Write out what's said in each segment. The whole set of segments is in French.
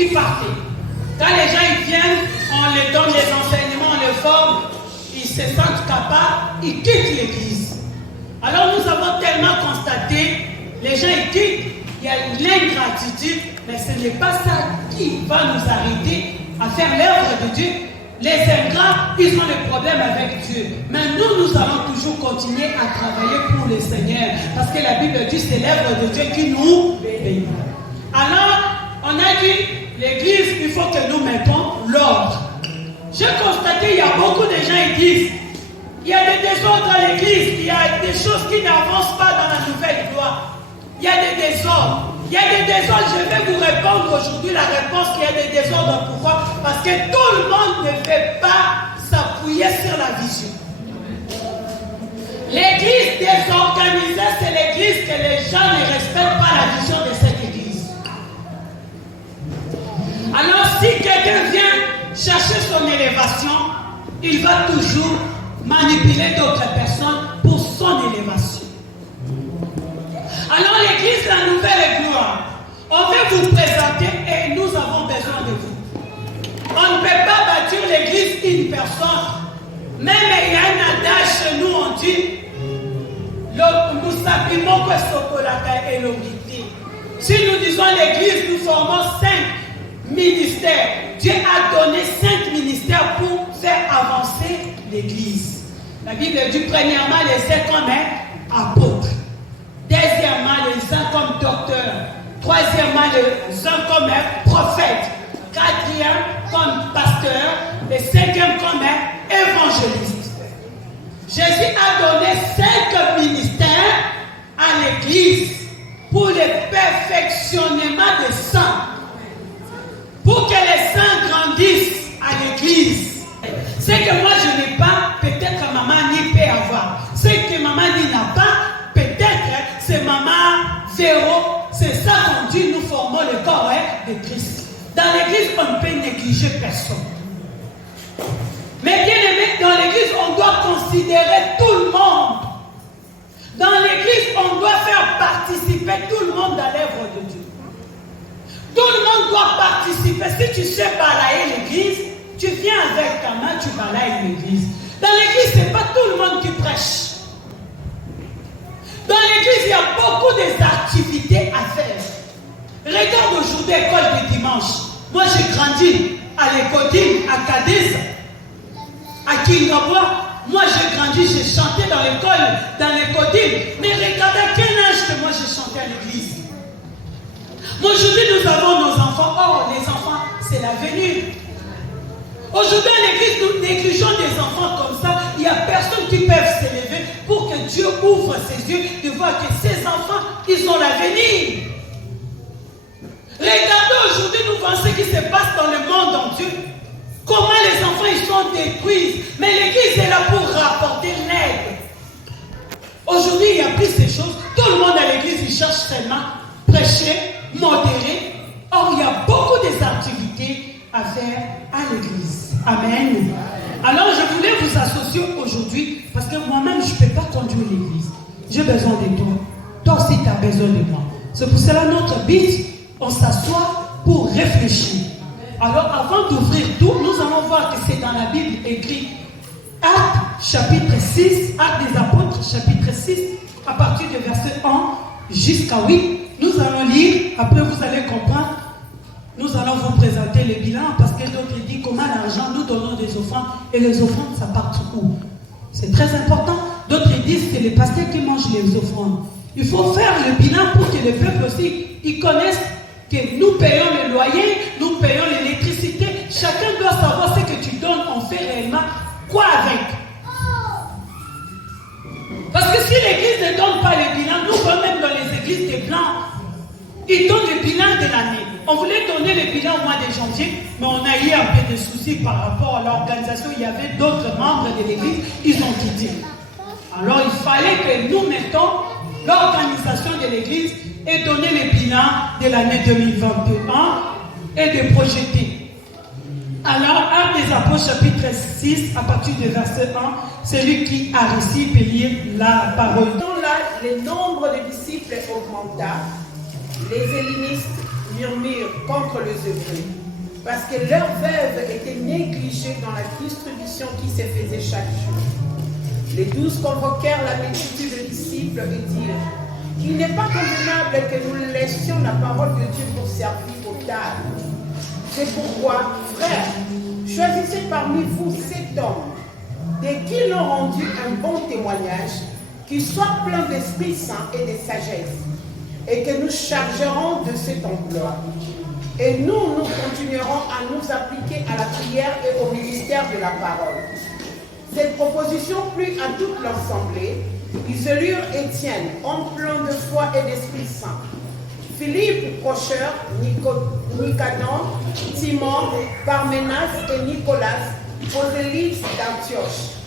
ils partaient. Quand les gens ils viennent, on les donne les enseignements, on les forme, ils se sentent capables, ils quittent l'église. Alors nous avons tellement constaté, les gens ils quittent, il y a l'ingratitude, mais ce n'est pas ça qui va nous arrêter à faire l'œuvre de Dieu. Les ingrats, ils ont des problèmes avec Dieu. Mais nous allons toujours continuer à travailler pour le Seigneur. Parce que la Bible dit, c'est l'œuvre de Dieu qui nous bénit. Alors, on a dit, l'église, il faut que nous mettons l'ordre. J'ai constaté, il y a beaucoup de gens qui disent, il y a des désordres à l'église, il y a des choses qui n'avancent pas dans la nouvelle loi. Il y a des désordres. Il y a des désordres. Je vais vous répondre aujourd'hui la réponse qu'il y a des désordres. Pourquoi? Parce que tout le monde ne fait pas s'appuyer sur la vision. L'église désorganisée, c'est l'église que les gens ne respectent pas la vision de cette église. Alors si quelqu'un vient chercher son élévation, il va toujours manipuler d'autres personnes pour son élévation. Alors l'église, la nouvelle gloire, on veut vous présenter et nous avons besoin de vous. On ne peut pas bâtir l'église une personne. Même il y a un adage chez nous, on dit, nous sapimons que Sokolaka est l'objectif. Si nous disons l'église, nous formons 5 ministères. Dieu a donné 5 ministères pour faire avancer l'église. La Bible dit premièrement les uns comme apôtres. Deuxièmement, les uns comme docteurs. Troisièmement, les uns comme prophètes. Quatrième, comme pasteurs. Et cinquième, comme évangélistes. Jésus a donné 5 ministères à l'église pour le perfectionnement des saints. Pour que les saints grandissent à l'église. Ce que moi je n'ai pas, peut-être maman n'y peut avoir. Ce que maman n'y n'a pas, c'est maman zéro. C'est ça qu'on dit, nous formons le corps de Christ. Dans l'église, on ne peut négliger personne. Mais bien aimé, dans l'église, on doit considérer tout le monde. Dans l'église, on doit faire participer tout le monde à l'œuvre de Dieu. Tout le monde doit participer. Si tu sais balayer l'église, tu viens avec ta main, tu balayes l'église. Dans l'église, ce n'est pas tout le monde qui prêche. Dans l'église, il y a beaucoup d'activités à faire. Regarde aujourd'hui l'école de dimanche. Moi, j'ai grandi à l'Écodine, à Cadiz, à Kingaboua. Moi, j'ai grandi, j'ai chanté dans l'Écodine. Mais regardez à quel âge que moi, j'ai chanté à l'église. Aujourd'hui, nous avons nos enfants. Oh, les enfants, c'est l'avenir. Aujourd'hui, à l'église, nous négligeons des enfants comme ça. Il n'y a personne qui peut s'élever pour que Dieu ouvre ses yeux de voir que ces enfants, ils ont l'avenir. Regardez aujourd'hui, nous voyons ce qui se passe dans le monde entier. Comment les enfants, ils sont détruits. Mais l'église est là pour rapporter l'aide. Aujourd'hui, il n'y a plus ces choses. Tout le monde à l'église, il cherche seulement prêcher, modérer. Or, il y a beaucoup d'activités à faire à l'église. Amen. Alors, je voulais vous associer aujourd'hui parce que moi-même, je ne peux pas conduire l'église. J'ai besoin de toi. Toi aussi, tu as besoin de moi. C'est pour cela notre but, on s'assoit pour réfléchir. Alors, avant d'ouvrir tout, nous allons voir que c'est dans la Bible écrit Actes chapitre 6, Actes des Apôtres chapitre 6, à partir du verset 1 jusqu'à 8. Nous allons lire, après vous allez comprendre. Nous allons vous présenter les bilans parce que d'autres disent comment l'argent, nous donnons des offrandes et les offrandes, ça part où? C'est très important. D'autres disent que c'est les pasteurs qui mangent les offrandes. Il faut faire le bilan pour que le peuple aussi, ils connaissent que nous payons le loyer, nous payons l'électricité. Chacun doit savoir ce que tu donnes, on fait réellement quoi avec. Parce que si l'église ne donne pas le bilan, nous voyons même dans les églises des blancs, ils donnent le bilan de l'année. On voulait donner le bilan au mois de janvier, mais on a eu un peu de soucis par rapport à l'organisation. Il y avait d'autres membres de l'église, ils ont quitté. Alors il fallait que nous mettons l'organisation de l'église et donner le bilan de l'année 2021 et de projeter. Alors, Actes des Apôtres, chapitre 6, à partir du verset 1, celui qui a réussi peut lire la parole. Dans là, le nombre de disciples augmenta. Les hellénistes murmurent contre les Hébreux parce que leurs veuves étaient négligées dans la distribution qui se faisait chaque jour. Les 12 convoquèrent la multitude de disciples et dirent: il n'est pas convenable que nous laissions la parole de Dieu pour servir aux tables. C'est pourquoi, frères, choisissez parmi vous 7 hommes, de qui l'ont rendu un bon témoignage, qui soient pleins d'Esprit Saint et de sagesse, et que nous chargerons de cet emploi. Et nous continuerons à nous appliquer à la prière et au ministère de la parole. Cette proposition plut à toute l'assemblée. Ils élurent Étienne, homme plein de foi et d'Esprit Saint, Philippe, procheur, Nicodème, Timon, Parménas et Nicolas, prosélytes d'Antioche.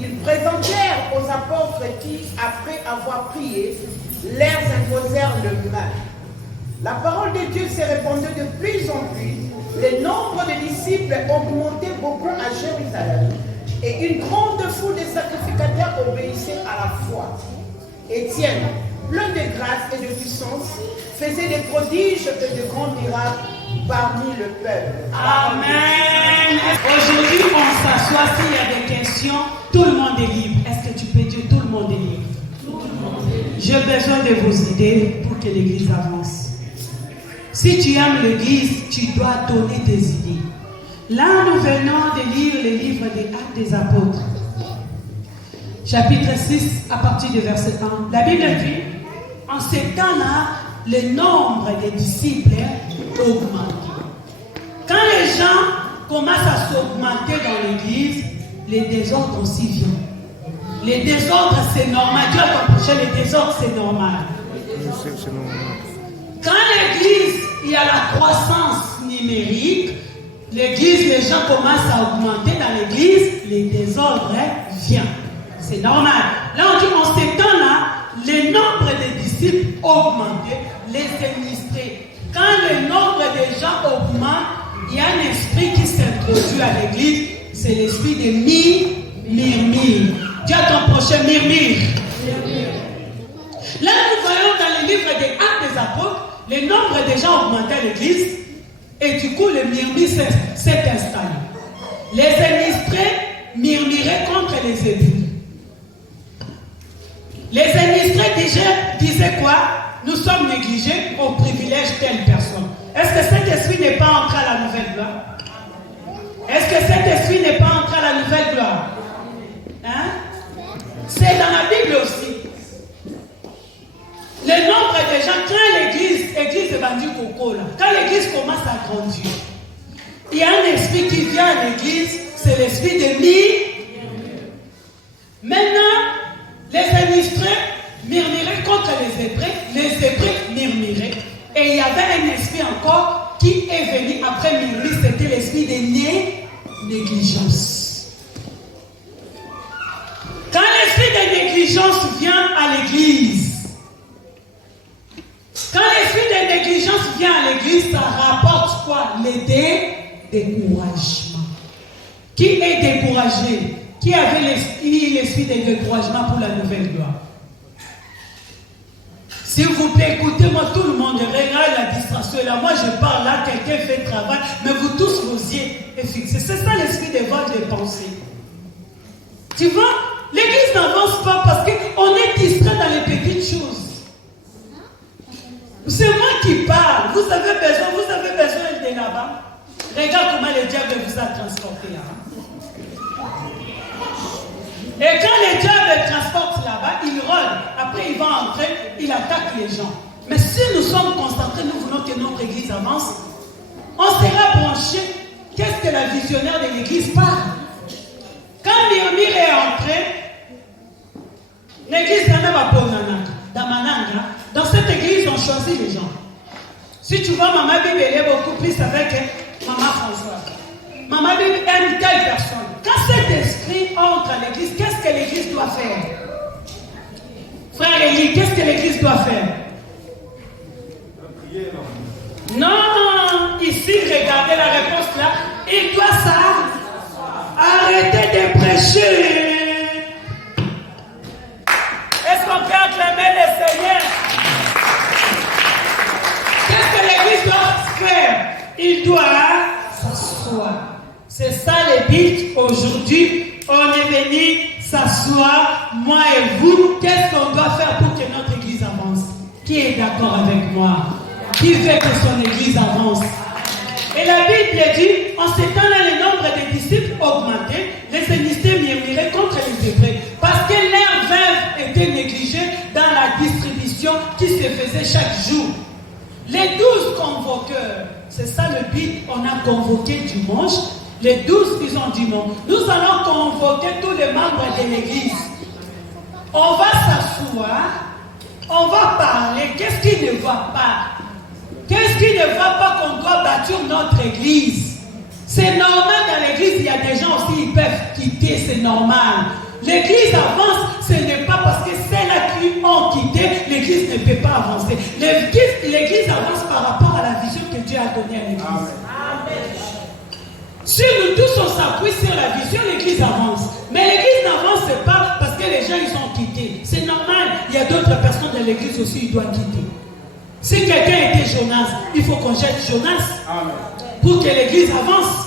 Ils présentèrent aux apôtres qui, après avoir prié, leur imposèrent le main. La parole de Dieu s'est répandue de plus en plus. Le nombre de disciples augmentait beaucoup à Jérusalem. Et une grande foule de sacrificateurs obéissait à la foi. Étienne, plein de grâce et de puissance, faisait des prodiges et de grands miracles parmi le peuple. Amen. Aujourd'hui, on s'assoit. S'il y a des questions, tout le monde est libre. Est-ce que tu peux dire tout le monde est libre? J'ai besoin de vos idées pour que l'Église avance. Si tu aimes l'Église, tu dois donner tes idées. Là, nous venons de lire le livre des Actes des Apôtres. Chapitre 6, à partir du verset 1. La Bible dit, en ces temps-là, le nombre des disciples augmente. Quand les gens commencent à s'augmenter dans l'Église, les désordres aussi viennent. Les désordres, c'est normal. Dieu a compris, les désordres, c'est normal. Quand l'Église, il y a la croissance numérique, l'Église, les gens commencent à augmenter dans l'Église, les désordres viennent. C'est normal. Là, on dit, en ces temps-là, le nombre de disciples augmentait, les administrés. Quand le nombre de gens augmente, il y a un esprit qui s'introduit à l'Église, c'est l'esprit de murmure. Dis à ton prochain murmure. Là, nous voyons dans le livre des Actes des Apôtres, le nombre de gens augmentait à l'Église, et du coup, le murmure s'est installé. Les administrés murmuraient contre les élus. Les administrés disaient quoi? Nous sommes négligés, on privilège telle personne. Est-ce que cet esprit n'est pas entré à la nouvelle gloire? Est-ce que cet esprit n'est pas entré à la nouvelle gloire? Hein? C'est dans la Bible aussi. Le nombre de gens, quand l'église de Bandi Coco, là, quand l'église commence à grandir, il y a un esprit qui vient à l'église, c'est l'esprit de Maintenant, les administrés murmuraient contre les Hébreux murmuraient. Et il y avait un esprit encore qui est venu après murmurer, c'était l'esprit de négligence. Quand l'esprit de négligence vient à l'église, quand l'esprit de négligence vient à l'église, ça rapporte quoi? Le découragement. Qui est découragé? Qui avait l'esprit de découragement pour la nouvelle gloire? S'il vous plaît, écoutez-moi, tout le monde, regardez la distraction. Là, moi je parle, là, quelqu'un fait le travail, mais vous tous, vos yeux est fixé. C'est ça l'esprit de votre pensée. Tu vois, l'église n'avance pas parce qu'on est distrait dans les petites choses. C'est moi qui parle. Vous avez besoin de là-bas. Regarde comment le diable vous a transporté là-bas. Et quand le diable transporte là-bas, il rôle. Après, il va entrer, il attaque les gens. Mais si nous sommes concentrés, nous voulons que notre église avance, on sera branché. Qu'est-ce que la visionnaire de l'église parle? Quand Murmure est entré, l'église n'a pas pour Mananga. Dans cette église, on choisit les gens. Si tu vois Maman Bibi, elle est beaucoup plus avec Maman Françoise. Maman Bibi aime telle personne. Quand cet esprit entre à l'église, qu'est-ce que l'église doit faire? Frère Élie, qu'est-ce que l'église doit faire? Non, ici, regardez la réponse là. Il doit arrêter de prêcher. Est-ce qu'on peut acclamer le Seigneur? Qu'est-ce que l'église doit faire? il doit s'asseoir. C'est ça le but aujourd'hui. On est venu s'asseoir, moi et vous. Qu'est-ce qu'on doit faire pour que notre église avance? Qui est d'accord avec moi? Qui veut que son église avance? Et la Bible dit, en ce temps-là, le nombre des disciples augmentait, les Philistins murmuraient contre les Hébreux, parce que leur veuve était négligée dans la distribution qui se faisait chaque jour. Les 12 convoqueurs, c'est ça le but, on a convoqué dimanche. Les 12, ils ont dit non. Nous allons convoquer tous les membres de l'église. On va s'asseoir, on va parler. Qu'est-ce qui ne va pas? Qu'est-ce qui ne va pas qu'on doit bâtir notre église? C'est normal dans l'église, il y a des gens aussi qui peuvent quitter, c'est normal. L'église avance, ce n'est pas parce que celles-là qui ont quitté, l'église ne peut pas avancer. L'église avance par rapport à la vision que Dieu a donnée à l'église. Amen. Si nous tous on s'appuie sur la vision, l'église avance. Mais l'église n'avance pas parce que les gens ils ont quitté. C'est normal, il y a d'autres personnes de l'église aussi qui doivent quitter. Si quelqu'un était Jonas, il faut qu'on jette Jonas. Amen. Pour que l'église avance.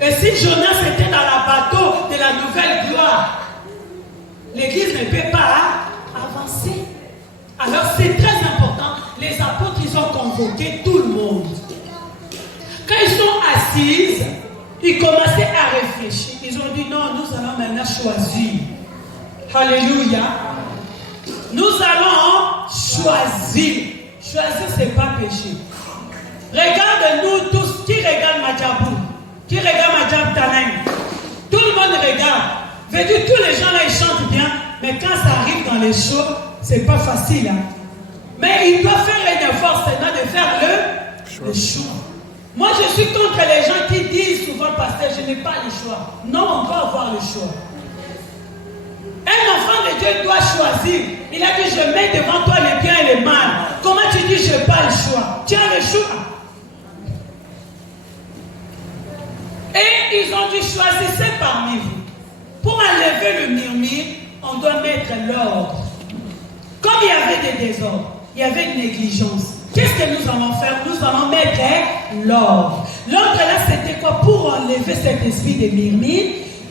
Et si Jonas était dans la bateau de la nouvelle gloire, l'église ne peut pas avancer. Alors c'est très important. Les apôtres, ils ont convoqué tout le monde. Quand ils sont assis, ils commençaient à réfléchir. Ils ont dit non, nous allons maintenant choisir. Alléluia. Nous allons choisir. Choisir, ce n'est pas péché. Regarde-nous tous. Qui regarde Madjabou? Qui regarde Madjab Taneng? Tout le monde regarde. Veut dire, tous les gens là, ils chantent bien. Mais quand ça arrive dans les shows, ce n'est pas facile. Hein? Mais ils doivent faire un effort, c'est de faire le choix. Moi, je suis contre les gens qui disent souvent, pasteur, je n'ai pas le choix. Non, on doit avoir le choix. Un enfant de Dieu doit choisir. Il a dit, je mets devant toi le bien et le mal. Comment tu dis, je n'ai pas le choix? Tu as le choix. Et ils ont dit, choisissez parmi vous. Pour enlever le murmure, on doit mettre l'ordre. Comme il y avait des désordres, il y avait une négligence. Qu'est-ce que nous allons faire? Nous allons mettre l'ordre. L'ordre là, c'était quoi? Pour enlever cet esprit de murmure,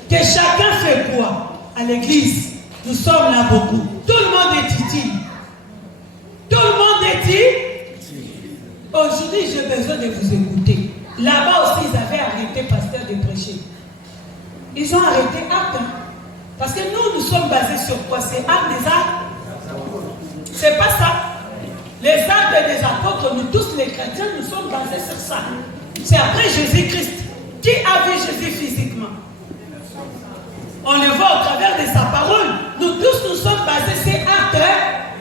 que chacun fait quoi? À l'église, nous sommes là beaucoup. Tout le monde est titi. Tout le monde est titi. Aujourd'hui, j'ai besoin de vous écouter. Là-bas aussi, ils avaient arrêté pasteur de prêcher. Ils ont arrêté acte. Parce que nous sommes basés sur quoi? C'est acte des actes. C'est pas ça. Les actes des apôtres, nous tous les chrétiens, nous sommes basés sur ça. C'est après Jésus-Christ. Qui a vu Jésus physiquement? On le voit au travers de sa parole. Nous tous, nous sommes basés sur actes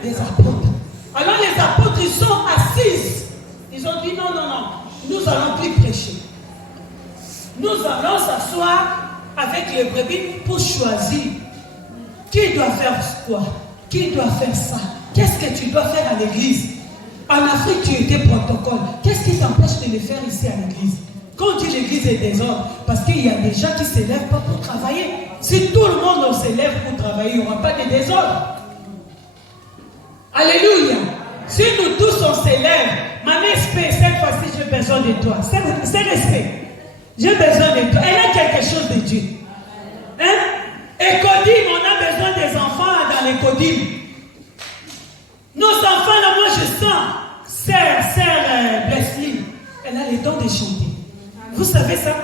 des apôtres. Alors les apôtres, ils sont assis. Ils ont dit non, non, non. Nous allons plus prêcher. Nous allons s'asseoir avec les brebis pour choisir. Qui doit faire quoi? Qui doit faire ça? Qu'est-ce que tu dois faire à l'église? En Afrique, tu étais protocole. Qu'est-ce qui t'empêche de le faire ici à l'église? Quand on dit l'église est désordre, parce qu'il y a des gens qui ne se lèvent pas pour travailler. Si tout le monde se lève pour travailler, il n'y aura pas de désordre. Alléluia. Si nous tous on se lève, maman espère, cette fois-ci j'ai besoin de toi. C'est respect. J'ai besoin de toi. Elle a quelque chose de Dieu. Hein? Écodim, on a besoin des enfants dans l'écodim. Nos enfants, là, moi je sens, sœur Blessly, elle a le don de chanter. Vous savez ça?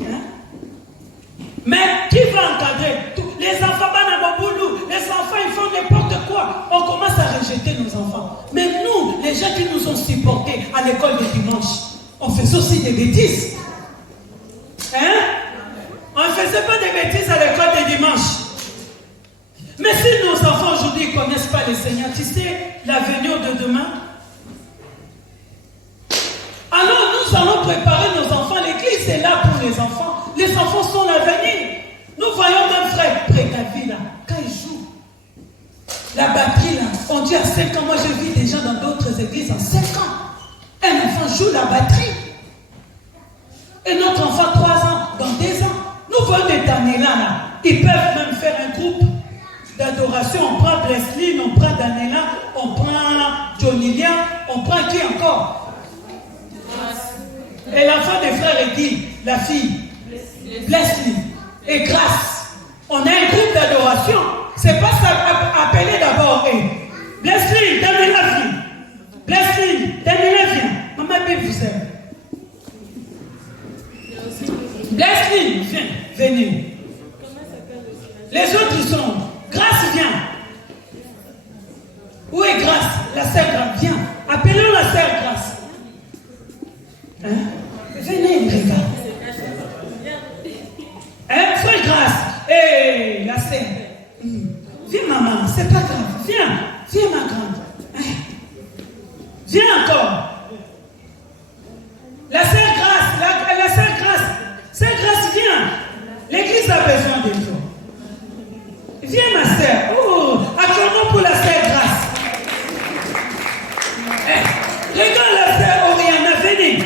Hein? Mais qui va encadrer? Les enfants, les enfants, ils font n'importe quoi. On commence à rejeter nos enfants. Mais nous, les gens qui nous ont supportés à l'école de dimanche, on faisait aussi des bêtises. Hein? On ne faisait pas des bêtises à l'école de dimanche. Mais si nos enfants aujourd'hui ne connaissent pas le Seigneur, tu sais l'avenir de demain? Alors nous allons préparer nos enfants. L'église est là pour les enfants. Les enfants sont l'avenir. Nous voyons même frère Prégavi là, quand il joue. La batterie là, on dit à 5 ans. Moi j'ai vu des gens dans d'autres églises en 5 ans. Un enfant joue la batterie. Et notre enfant 3 ans, dans 2 ans. Nous voyons des Daniela là. Ils peuvent même faire un groupe d'adoration. On prend Blessly, on prend Daniela, on prend Johnny Lian, on prend qui encore? Et l'enfant des frères dit, la fille, blesse-lui. Et grâce, on a un groupe d'adoration. C'est pas ça appeler d'abord. Blesse-lui, donne-lui la vie. Blesse-lui, donne-lui la vie. Maman Bible vous aime. Blesse-lui, viens, venez. Les autres ils sont, grâce vient. Où est grâce? La sœur grâce, viens. Appelons la sœur grâce. Hein? Venez, regarde. Hein, frère grâce. Hé, la sœur. Viens maman, c'est pas grave. Viens ma grande. Hein? Viens encore. La sœur grâce, la sœur grâce. Sœur grâce, viens. L'église a besoin de toi. Viens ma sœur. Oh, acclamons pour la sœur grâce. Regarde la sœur Oriana, venez.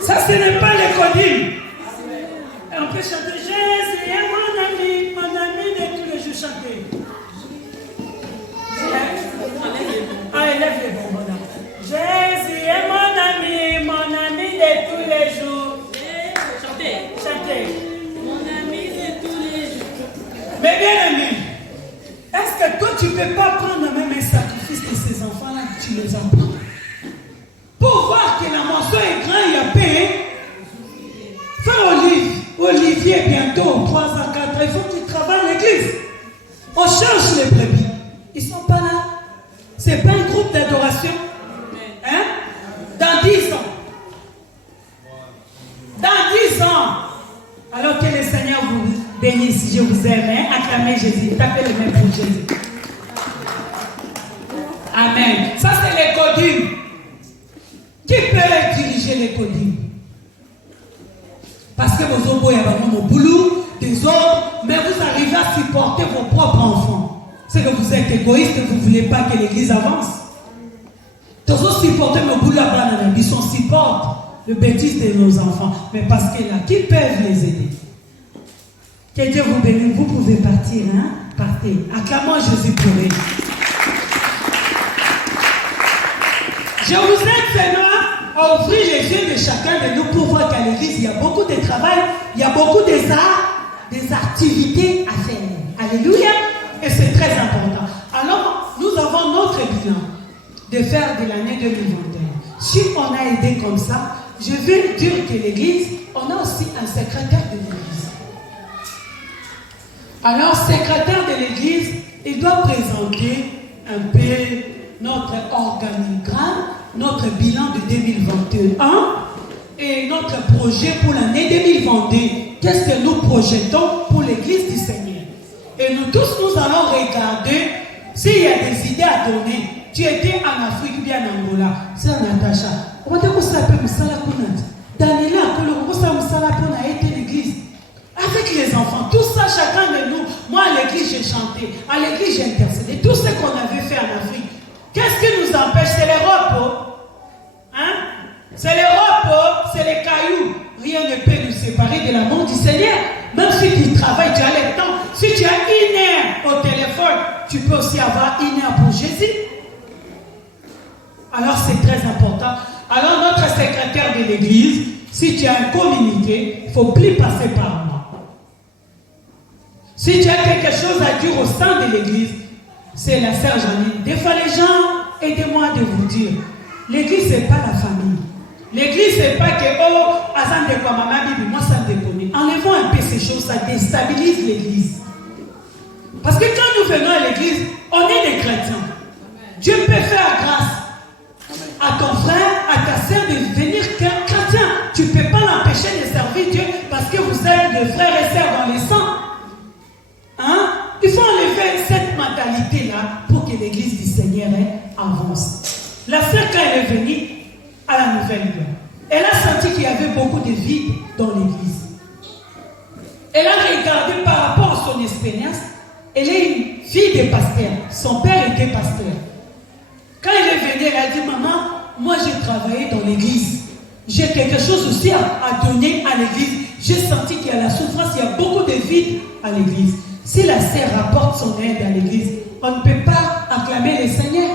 Ça, ce n'est pas les codines. On peut chanter Jésus est mon ami de tous les jours chanter. Ah, élève les bons, madame. Jésus est mon ami de tous les jours. Chantez. Mon ami de tous les jours. Mais bien aimé, est-ce que toi tu ne peux pas prendre même un sacrifice de ces enfants-là que tu les apprends? Pour voir que la morceau est grand, il y a paix. Frère Olivier, bientôt, 3 ans, 4 ans, il faut qu'il travaille à l'église. On cherche les brebis. Ils ne sont pas là. Ce n'est pas un groupe d'adoration. Hein? Dans 10 ans. Dans 10 ans. Alors que le Seigneur vous bénisse, je vous aime. Hein? Acclamez Jésus. Tapez les mains pour Jésus. Amen. Ça, c'est les codumes. Qui peut diriger les codumes? Parce que vos obos, il y a vraiment mon boulot, des autres, mais vous arrivez à supporter vos propres enfants. C'est que vous êtes égoïste et vous ne voulez pas que l'église avance. Tous autres supporter mon boulot à Banana, ils supportent le bêtise de nos enfants. Mais parce que là, qui peuvent les aider? Que Dieu vous bénisse, vous pouvez partir, hein? Partez. Acclamons Jésus pour eux. Je vous aide, Seigneur, à ouvrir les yeux de chacun de nous pour voir qu'à l'église, il y a beaucoup de travail, il y a beaucoup des arts, des activités à faire. Alléluia. Et c'est très important. Alors, nous avons notre bilan de faire de l'année 2021. Si on a aidé comme ça, je veux dire que l'église, on a aussi un secrétaire de l'église. Alors, secrétaire de l'église, il doit présenter un peu notre organigramme, notre bilan de 2021 et notre projet pour l'année 2022. Qu'est-ce que nous projetons pour l'église du Seigneur? Et nous tous, nous allons regarder s'il y a des idées à donner. Tu étais en Afrique, bien en Angola. C'est Natacha. On va s'appeler Moussala Kounat. Daniela, a été l'église. Avec les enfants, tout ça, chacun de nous. Moi, à l'église, j'ai chanté. À l'église, j'ai intercédé. Tout ce qu'on avait fait en Afrique. Qu'est-ce qui nous empêche? C'est les repos. Hein? C'est les repos, c'est les cailloux. Rien ne peut nous séparer de l'amour du Seigneur. Même si tu travailles, tu as le temps. Si tu as 1 heure au téléphone, tu peux aussi avoir 1 heure pour Jésus. Alors c'est très important. Alors notre secrétaire de l'église, si tu as un communiqué, il ne faut plus passer par moi. Si tu as quelque chose à dire au sein de l'église, c'est la sœur Janine. Des fois les gens, aidez-moi de vous dire, l'église c'est pas la famille. L'église c'est pas que, oh, Azan de quoi maman Bibi, moi ça me déconne. Enlevons un peu ces choses, ça déstabilise l'église. Parce que quand nous venons à l'église, on est des chrétiens. Dieu peut faire grâce à ton frère, à ta sœur de devenir chrétien. Tu ne peux pas l'empêcher de servir Dieu parce que vous êtes des frères et sœurs dans les sangs. Hein? Il faut enlever cette mentalité-là pour que l'église du Seigneur avance. La sœur, quand elle est venue à la Nouvelle-Orléans, elle a senti qu'il y avait beaucoup de vide dans l'église. Elle a regardé par rapport à son expérience. Elle est une fille de pasteur. Son père était pasteur. Quand elle est venue, elle a dit, maman, moi j'ai travaillé dans l'église. J'ai quelque chose aussi à donner à l'église. J'ai senti qu'il y a la souffrance, il y a beaucoup de vide à l'église. Si la sœur apporte son aide à l'église, on ne peut pas acclamer le Seigneur.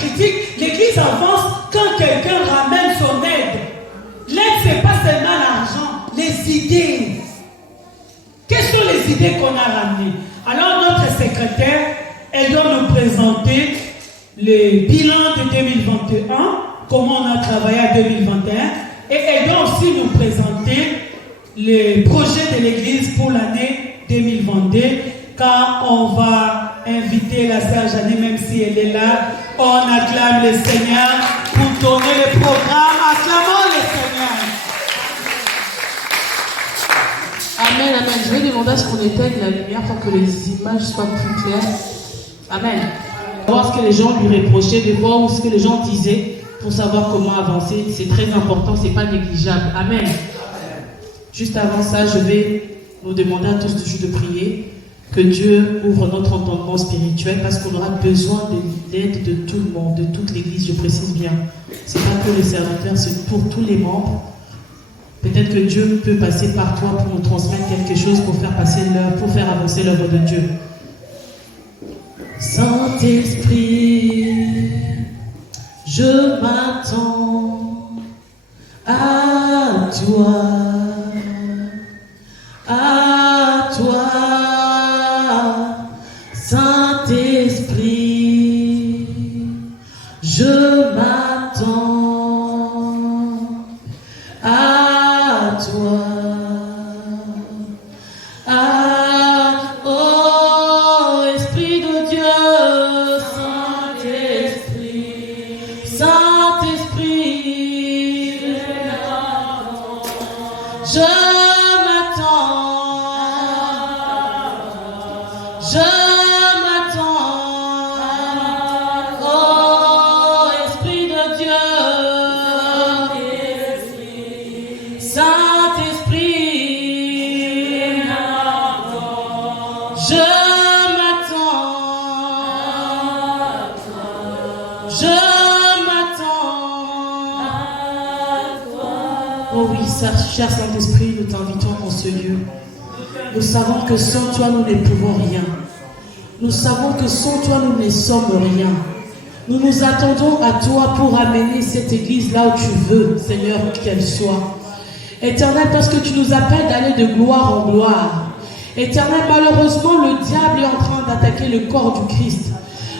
critique. L'église avance quand quelqu'un ramène son aide. L'aide, ce n'est pas seulement l'argent, les idées. Quelles sont les idées qu'on a ramenées? Alors notre secrétaire, elle doit nous présenter le bilan de 2021, comment on a travaillé en 2021, et elle doit aussi nous présenter les projets de l'église pour l'année 2022, quand on va inviter la sœur Jeanne, même si elle est là, on acclame le Seigneur pour donner le programme. Acclamons le Seigneur. Amen, amen. Je vais demander à ce qu'on éteigne la lumière pour que les images soient plus claires. Amen. Voir ce que les gens lui reprochaient, de voir ce que les gens disaient pour savoir comment avancer. C'est très important, c'est pas négligeable. Amen. Juste avant ça, je vais nous demander à tous de prier que Dieu ouvre notre entendement spirituel parce qu'on aura besoin de l'aide de tout le monde, de toute l'église, je précise bien. C'est pas pour les serviteurs, c'est pour tous les membres. Peut-être que Dieu peut passer par toi pour nous transmettre quelque chose, pour faire avancer l'œuvre de Dieu. Saint-Esprit, je m'attends à toi, Saint-Esprit, je m'attends à toi. Oh, Esprit de Dieu, Saint-Esprit, je cher Saint-Esprit, nous t'invitons en ce lieu. Nous savons que sans toi, nous ne pouvons rien. Nous savons que sans toi, nous ne sommes rien. Nous nous attendons à toi pour amener cette église là où tu veux, Seigneur, qu'elle soit. Éternel, parce que tu nous appelles d'aller de gloire en gloire. Éternel, malheureusement, le diable est en train d'attaquer le corps du Christ.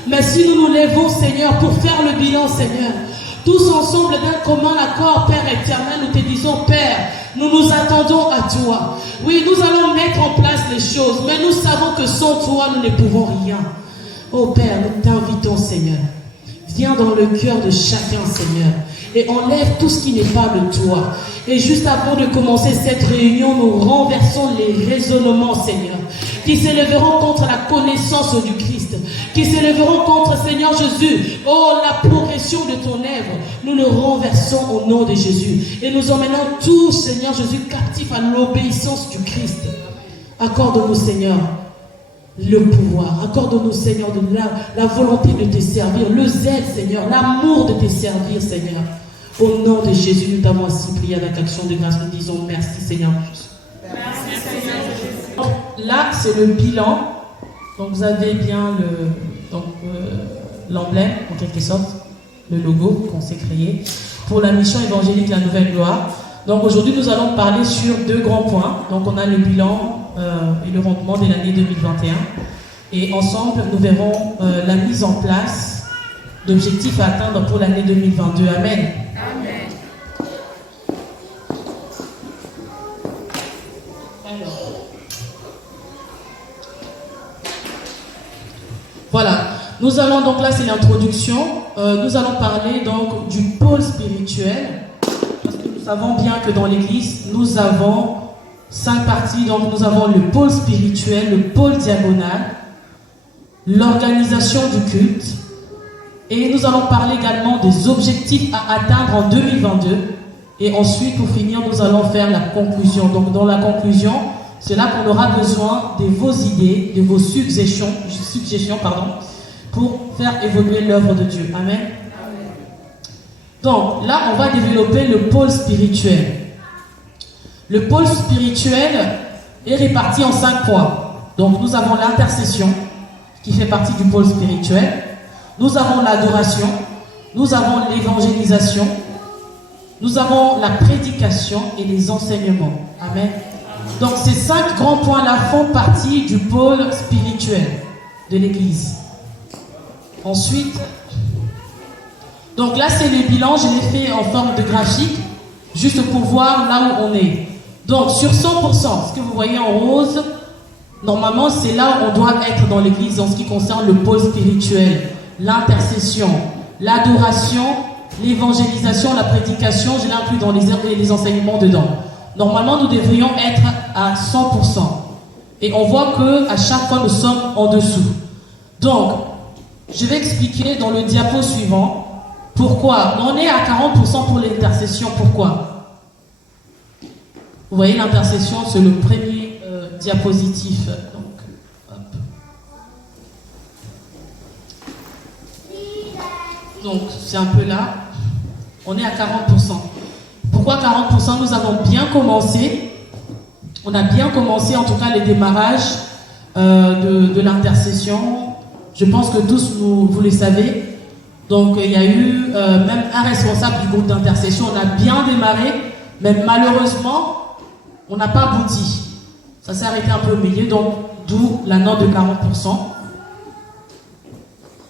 Mais si nous nous lèvons, Seigneur, pour faire le bilan, Seigneur, tous ensemble d'un commun accord, Père éternel, nous te disons, Père, nous nous attendons à toi. Oui, nous allons mettre en place les choses, mais nous savons que sans toi, nous ne pouvons rien. Oh Père, nous t'invitons, Seigneur. Viens dans le cœur de chacun, Seigneur, et enlève tout ce qui n'est pas de toi. Et juste avant de commencer cette réunion, nous renversons les raisonnements, Seigneur, qui s'élèveront contre la connaissance du Christ, qui s'élèveront contre, Seigneur Jésus, oh, la progression de ton œuvre. Nous le renversons au nom de Jésus. Et nous emmenons tous, Seigneur Jésus, captifs à l'obéissance du Christ. Accorde-nous, Seigneur, le pouvoir. Accorde-nous, Seigneur, de la volonté de te servir, le zèle, Seigneur, l'amour de te servir, Seigneur. Au nom de Jésus, nous t'avons ainsi prié avec action de grâce. Nous disons merci, Seigneur. Merci, Seigneur. Là, c'est le bilan. Donc, vous avez bien l'emblème, en quelque sorte, le logo qu'on s'est créé pour la mission évangélique La Nouvelle Gloire. Donc, aujourd'hui, nous allons parler sur 2 grands points. Donc, on a le bilan et le rendement de l'année 2021. Et ensemble, nous verrons la mise en place d'objectifs à atteindre pour l'année 2022. Amen. Voilà, nous allons donc, là c'est l'introduction, nous allons parler donc du pôle spirituel, parce que nous savons bien que dans l'église, nous avons 5 parties, donc nous avons le pôle spirituel, le pôle diagonal, l'organisation du culte, et nous allons parler également des objectifs à atteindre en 2022, et ensuite pour finir, nous allons faire la conclusion. Donc dans la conclusion, c'est là qu'on aura besoin de vos idées, de vos suggestions, pour faire évoluer l'œuvre de Dieu. Amen. Donc là, on va développer le pôle spirituel. Le pôle spirituel est réparti en 5 points. Donc nous avons l'intercession, qui fait partie du pôle spirituel. Nous avons l'adoration, nous avons l'évangélisation, nous avons la prédication et les enseignements. Amen. Donc ces 5 grands points-là font partie du pôle spirituel de l'Église. Ensuite, donc là c'est les bilans, je l'ai fait en forme de graphique, juste pour voir là où on est. Donc sur 100%, ce que vous voyez en rose, normalement c'est là où on doit être dans l'Église en ce qui concerne le pôle spirituel, l'intercession, l'adoration, l'évangélisation, la prédication, je l'ai inclus dans les enseignements dedans. Normalement nous devrions être à 100%. Et on voit qu'à chaque fois nous sommes en dessous. Donc, je vais expliquer dans le diapo suivant pourquoi. On est à 40% pour l'intercession. Pourquoi? Vous voyez l'intercession, c'est le premier diapositif. Donc, hop. Donc, c'est un peu là. On est à 40%. Pourquoi 40%? Nous avons bien commencé. On a bien commencé, en tout cas, les démarrages de l'intercession. Je pense que tous vous le savez. Donc il y a eu même un responsable du groupe d'intercession. On a bien démarré, mais malheureusement, on n'a pas abouti. Ça s'est arrêté un peu au milieu, donc d'où la note de 40%.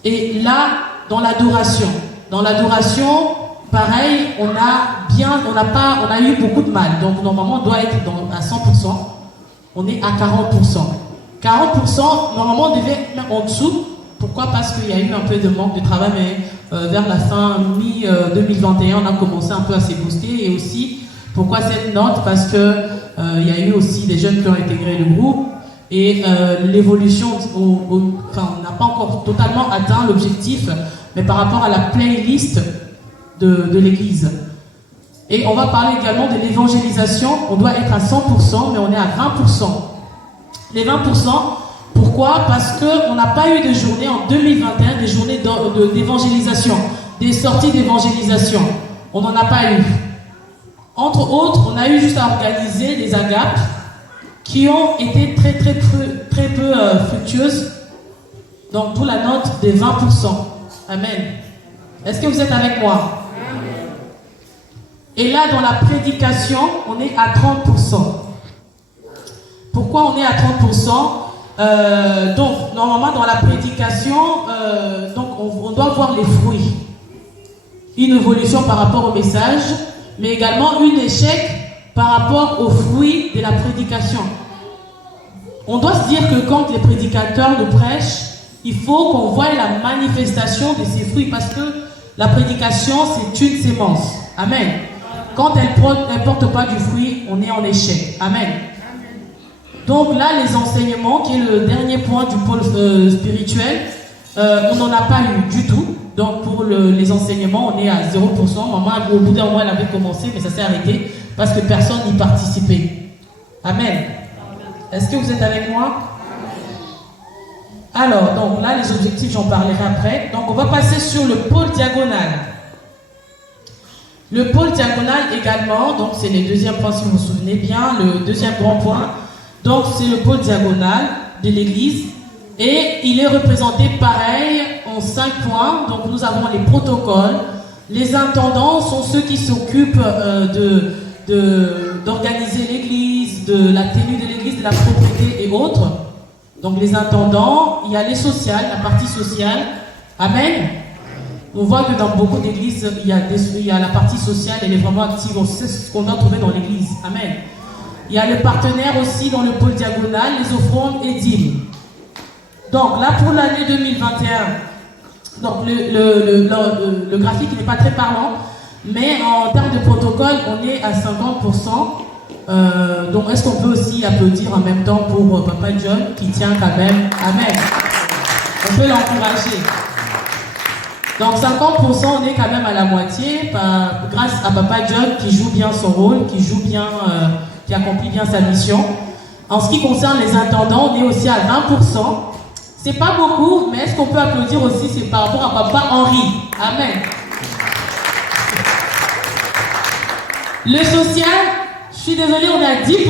Et là, dans l'adoration, pareil, on a eu beaucoup de mal. Donc normalement, on doit être à 100%. On est à 40%. 40%, normalement, on devait être en dessous. Pourquoi? Parce qu'il y a eu un peu de manque de travail, mais vers la fin mi-2021, on a commencé un peu à se booster. Et aussi, pourquoi cette note? Parce que il y a eu aussi des jeunes qui ont intégré le groupe. Et l'évolution, on n'a pas encore totalement atteint l'objectif, mais par rapport à la playlist de l'Église. Et on va parler également de l'évangélisation. On doit être à 100%, mais on est à 20%. Les 20%, pourquoi? Parce qu'on n'a pas eu de journée en 2021, des journées d'évangélisation, des sorties d'évangélisation. On n'en a pas eu. Entre autres, on a eu juste à organiser des agapes qui ont été très peu fructueuses. Donc, d'où la note des 20%. Amen. Est-ce que vous êtes avec moi? Amen. Et là, dans la prédication, on est à 30%. Pourquoi on est à 30%? Donc, normalement, dans la prédication, donc on doit voir les fruits. Une évolution par rapport au message, mais également un échec par rapport aux fruits de la prédication. On doit se dire que quand les prédicateurs nous prêchent, il faut qu'on voie la manifestation de ces fruits, parce que la prédication, c'est une sémence. Amen. Quand elle ne porte pas du fruit, on est en échec. Amen. Donc là, les enseignements, qui est le dernier point du pôle spirituel, on n'en a pas eu du tout. Donc pour les enseignements, on est à 0%. Maman, au bout d'un mois, elle avait commencé, mais ça s'est arrêté parce que personne n'y participait. Amen. Est-ce que vous êtes avec moi? Alors, donc là, les objectifs, j'en parlerai après. Donc on va passer sur le pôle diagonal. Le pôle diagonal également, donc c'est le deuxième point si vous vous souvenez bien, le deuxième grand point. Donc c'est le pôle diagonal de l'Église et il est représenté pareil en 5 points. Donc nous avons les protocoles. Les intendants sont ceux qui s'occupent d'organiser l'Église, de la tenue de l'Église, de la propriété et autres. Donc les intendants, il y a les sociales, la partie sociale. Amen. On voit que dans beaucoup d'églises, il y a la partie sociale, elle est vraiment active. On sait ce qu'on doit trouver dans l'église. Amen. Il y a les partenaires aussi dans le pôle diagonal, les offrandes et dîmes. Donc là, pour l'année 2021, donc le graphique n'est pas très parlant, mais en termes de protocole, on est à 50%. Donc est-ce qu'on peut aussi applaudir en même temps pour Papa John qui tient quand même? Amen. On peut l'encourager. Donc 50%, on est quand même à la moitié, grâce à Papa John qui joue bien son rôle, qui accomplit bien sa mission. En ce qui concerne les intendants, on est aussi à 20%. C'est pas beaucoup, mais est-ce qu'on peut applaudir aussi? C'est par rapport à Papa Henri. Amen. Le social, je suis désolée, on est à 10%,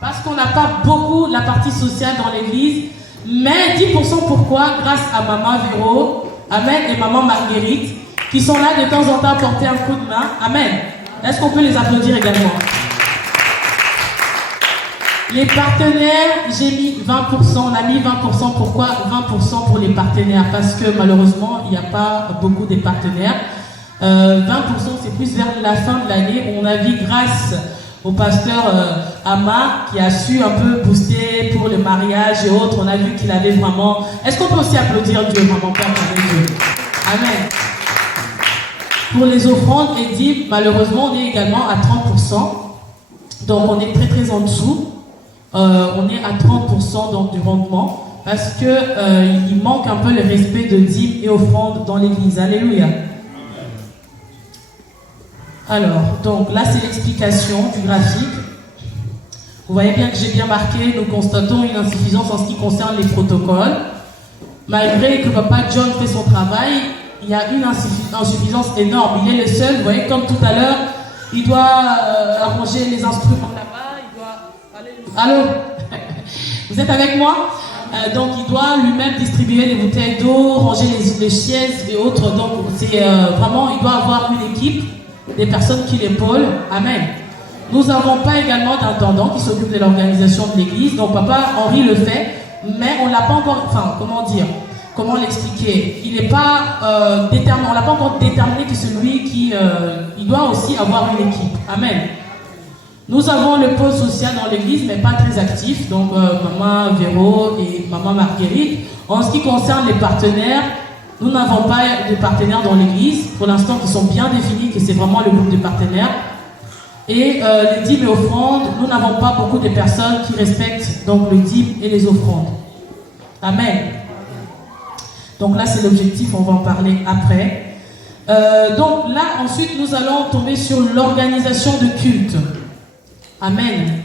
parce qu'on n'a pas beaucoup la partie sociale dans l'église. Mais 10% pourquoi? Grâce à Maman Véro, Amen, et Maman Marguerite, qui sont là de temps en temps à porter un coup de main. Amen. Est-ce qu'on peut les applaudir également? Les partenaires, j'ai mis 20%, on a mis 20%. Pourquoi 20% pour les partenaires? Parce que malheureusement, il n'y a pas beaucoup de partenaires. 20% c'est plus vers la fin de l'année où on a vu grâce au pasteur Ama qui a su un peu booster pour le mariage et autres. On a vu qu'il avait vraiment... Est-ce qu'on peut aussi applaudir Dieu, vraiment, Père, Dieu? Amen. Pour les offrandes et dîmes, malheureusement, on est également à 30%. Donc on est très très en dessous. On est à 30% donc, du rendement parce que il manque un peu le respect de dîmes et offrandes dans l'église. Alléluia. Alors, donc là c'est l'explication du graphique. Vous voyez bien que j'ai bien marqué, nous constatons une insuffisance en ce qui concerne les protocoles. Malgré que Papa John fait son travail, il y a une insuffisance énorme. Il est le seul, vous voyez, comme tout à l'heure, il doit arranger les instruments là-bas, il doit... Allô? Vous êtes avec moi? Donc il doit lui-même distribuer les bouteilles d'eau, ranger les chaises et autres. Donc c'est vraiment, il doit avoir une équipe, des personnes qui l'épaulent. Amen. Nous n'avons pas également d'intendant qui s'occupe de l'organisation de l'église. Donc Papa Henri le fait, mais on l'a pas encore, enfin comment dire, comment l'expliquer? Il n'est pas déterminé, on l'a pas encore déterminé que celui qui, il doit aussi avoir une équipe. Amen. Nous avons le pôle social dans l'église, mais pas très actif. Donc Maman Véro et Maman Marguerite. En ce qui concerne les partenaires, nous n'avons pas de partenaires dans l'église. Pour l'instant, qui sont bien définis, que c'est vraiment le groupe de partenaires. Et les dîmes et offrandes, nous n'avons pas beaucoup de personnes qui respectent donc le dîme et les offrandes. Amen. Donc là, c'est l'objectif, on va en parler après. Donc là, ensuite, nous allons tomber sur l'organisation de culte. Amen.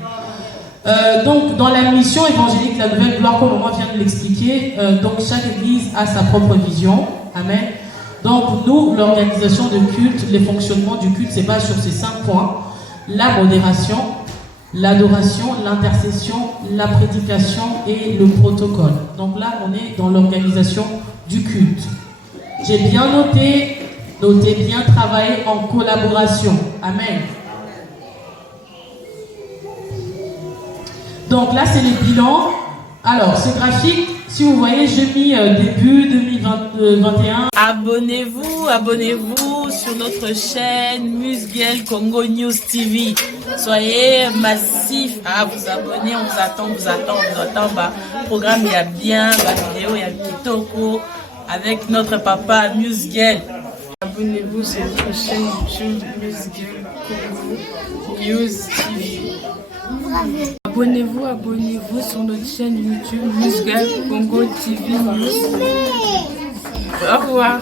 Donc, dans la mission évangélique, la nouvelle gloire, comme moi vient de l'expliquer, donc chaque église a sa propre vision. Amen. Donc, nous, l'organisation de culte, les fonctionnements du culte, c'est basé sur ces 5 points. La modération, l'adoration, l'intercession, la prédication et le protocole. Donc là, on est dans l'organisation du culte. J'ai bien noté bien travailler en collaboration. Amen. Donc là, c'est les bilans. Alors, ce graphique, si vous voyez, j'ai mis début 2021. Abonnez-vous sur notre chaîne Musguel Congo News TV. Soyez massifs à vous abonner. On vous attend. Bah, programme, il y a bien, bah, vidéo, il y a Kitoko avec notre papa Musguel. Abonnez-vous sur notre chaîne YouTube Musguel Congo News TV. Abonnez-vous sur notre chaîne YouTube Musguel Congo TV News. Au revoir.